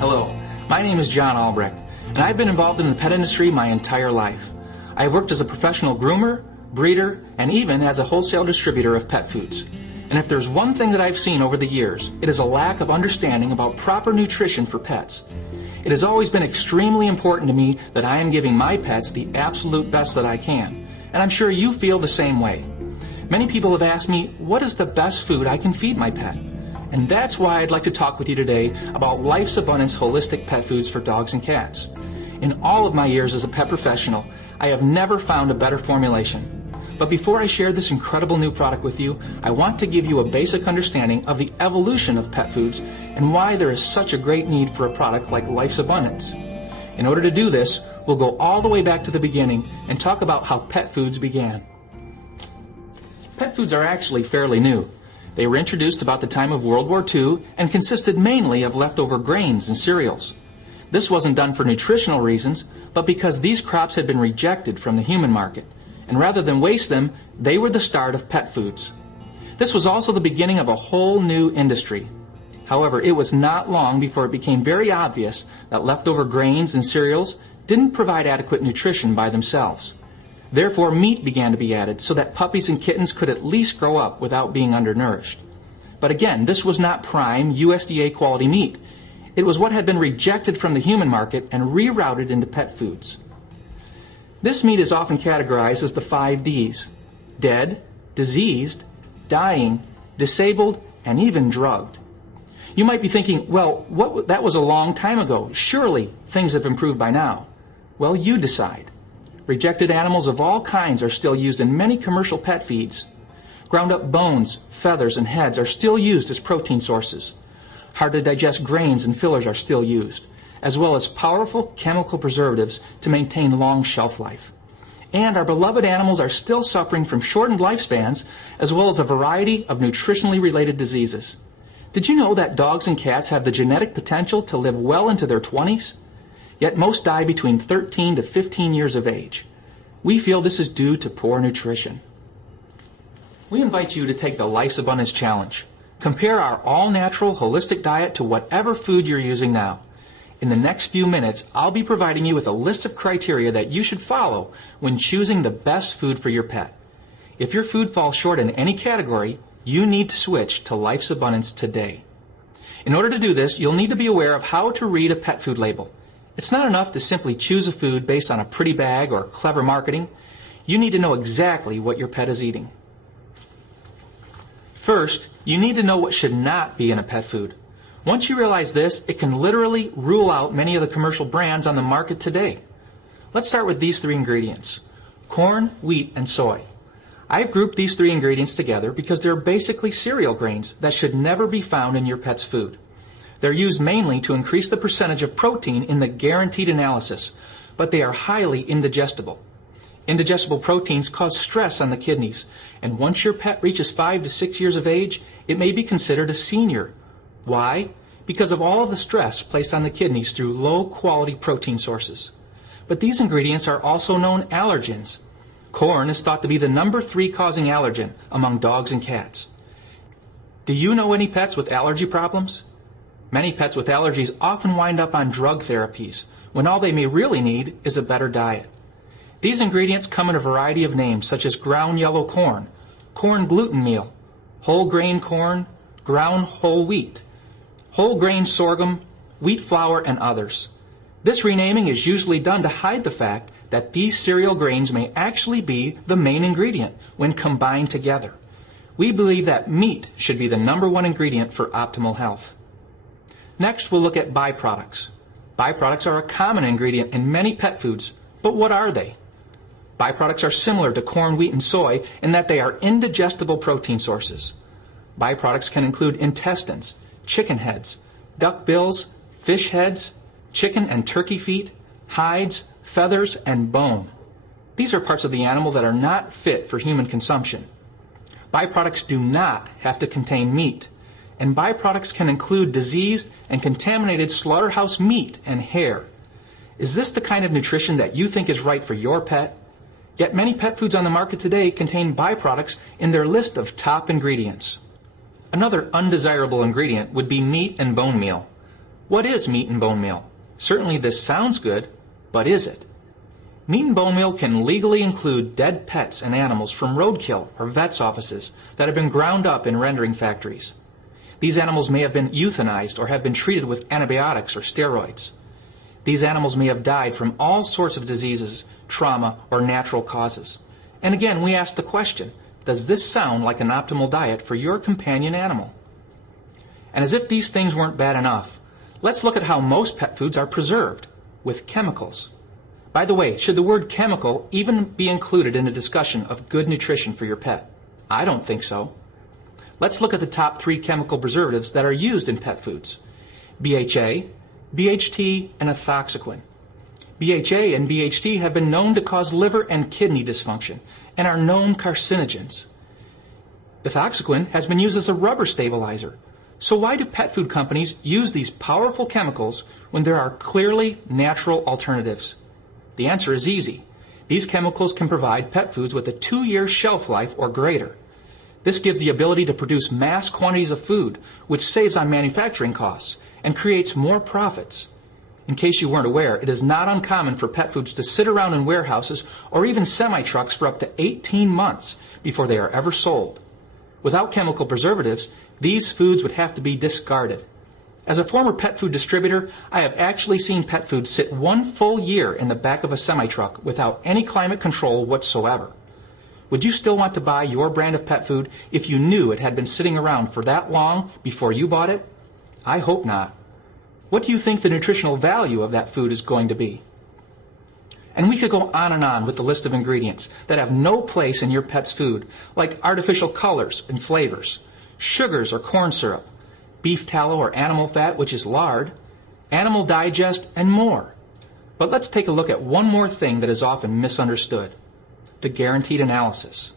Hello, my name is John Albrecht, and I've been involved in the pet industry my entire life. I have worked as a professional groomer, breeder, and even as a wholesale distributor of pet foods. And if there's one thing that I've seen over the years, it is a lack of understanding about proper nutrition for pets. It has always been extremely important to me that I am giving my pets the absolute best that I can, and I'm sure you feel the same way. Many people have asked me, what is the best food I can feed my pet? And that's why I'd like to talk with you today about Life's Abundance Holistic Pet Foods for Dogs and Cats. In all of my years as a pet professional, I have never found a better formulation. But before I share this incredible new product with you, I want to give you a basic understanding of the evolution of pet foods and why there is such a great need for a product like Life's Abundance. In order to do this, we'll go all the way back to the beginning and talk about how pet foods began. Pet foods are actually fairly new. They were introduced about the time of World War II and consisted mainly of leftover grains and cereals. This wasn't done for nutritional reasons, but because these crops had been rejected from the human market, and rather than waste them, they were the start of pet foods. This was also the beginning of a whole new industry. However, it was not long before it became very obvious that leftover grains and cereals didn't provide adequate nutrition by themselves. Therefore, meat began to be added so that puppies and kittens could at least grow up without being undernourished. But again, this was not prime USDA quality meat. It was what had been rejected from the human market and rerouted into pet foods. This meat is often categorized as the 5 Ds: dead, diseased, dying, disabled, and even drugged. You might be thinking, well, that was a long time ago. Surely things have improved by now. Well, you decide. Rejected animals of all kinds are still used in many commercial pet feeds. Ground up bones, feathers, and heads are still used as protein sources. Hard to digest grains and fillers are still used, as well as powerful chemical preservatives to maintain long shelf life. And our beloved animals are still suffering from shortened lifespans, as well as a variety of nutritionally related diseases. Did you know that dogs and cats have the genetic potential to live well into their 20s? Yet most die between 13 to 15 years of age. We feel this is due to poor nutrition. We invite you to take the Life's Abundance Challenge. Compare our all-natural, holistic diet to whatever food you're using now. In the next few minutes, I'll be providing you with a list of criteria that you should follow when choosing the best food for your pet. If your food falls short in any category, you need to switch to Life's Abundance today. In order to do this, you'll need to be aware of how to read a pet food label. It's not enough to simply choose a food based on a pretty bag or clever marketing. You need to know exactly what your pet is eating. First, you need to know what should not be in a pet food. Once you realize this, it can literally rule out many of the commercial brands on the market today. Let's start with these 3 ingredients: corn, wheat, and soy. I've grouped these 3 ingredients together because they're basically cereal grains that should never be found in your pet's food. They're used mainly to increase the percentage of protein in the guaranteed analysis, but they are highly indigestible. Indigestible proteins cause stress on the kidneys, and once your pet reaches 5 to 6 years of age, it may be considered a senior. Why? Because of all of the stress placed on the kidneys through low-quality protein sources. But these ingredients are also known allergens. Corn is thought to be the number 3 causing allergen among dogs and cats. Do you know any pets with allergy problems? Many pets with allergies often wind up on drug therapies, when all they may really need is a better diet. These ingredients come in a variety of names, such as ground yellow corn, corn gluten meal, whole grain corn, ground whole wheat, whole grain sorghum, wheat flour, and others. This renaming is usually done to hide the fact that these cereal grains may actually be the main ingredient when combined together. We believe that meat should be the number 1 ingredient for optimal health. Next, we'll look at byproducts. Byproducts are a common ingredient in many pet foods, but what are they? Byproducts are similar to corn, wheat, and soy in that they are indigestible protein sources. Byproducts can include intestines, chicken heads, duck bills, fish heads, chicken and turkey feet, hides, feathers, and bone. These are parts of the animal that are not fit for human consumption. Byproducts do not have to contain meat, and byproducts can include diseased and contaminated slaughterhouse meat and hair. Is this the kind of nutrition that you think is right for your pet? Yet many pet foods on the market today contain byproducts in their list of top ingredients. Another undesirable ingredient would be meat and bone meal. What is meat and bone meal? Certainly this sounds good, but is it? Meat and bone meal can legally include dead pets and animals from roadkill or vets' offices that have been ground up in rendering factories. These animals may have been euthanized or have been treated with antibiotics or steroids. These animals may have died from all sorts of diseases, trauma, or natural causes. And again, we ask the question, does this sound like an optimal diet for your companion animal? And as if these things weren't bad enough, let's look at how most pet foods are preserved, with chemicals. By the way, should the word chemical even be included in a discussion of good nutrition for your pet? I don't think so. Let's look at the top 3 chemical preservatives that are used in pet foods: BHA, BHT, and ethoxyquin. BHA and BHT have been known to cause liver and kidney dysfunction and are known carcinogens. Ethoxyquin has been used as a rubber stabilizer. So why do pet food companies use these powerful chemicals when there are clearly natural alternatives? The answer is easy. These chemicals can provide pet foods with a 2-year shelf life or greater. This gives the ability to produce mass quantities of food, which saves on manufacturing costs and creates more profits. In case you weren't aware, it is not uncommon for pet foods to sit around in warehouses or even semi-trucks for up to 18 months before they are ever sold. Without chemical preservatives, these foods would have to be discarded. As a former pet food distributor, I have actually seen pet food sit 1 full year in the back of a semi-truck without any climate control whatsoever. Would you still want to buy your brand of pet food if you knew it had been sitting around for that long before you bought it? I hope not. What do you think the nutritional value of that food is going to be? And we could go on and on with the list of ingredients that have no place in your pet's food, like artificial colors and flavors, sugars or corn syrup, beef tallow or animal fat, which is lard, animal digest, and more. But let's take a look at one more thing that is often misunderstood: the guaranteed analysis.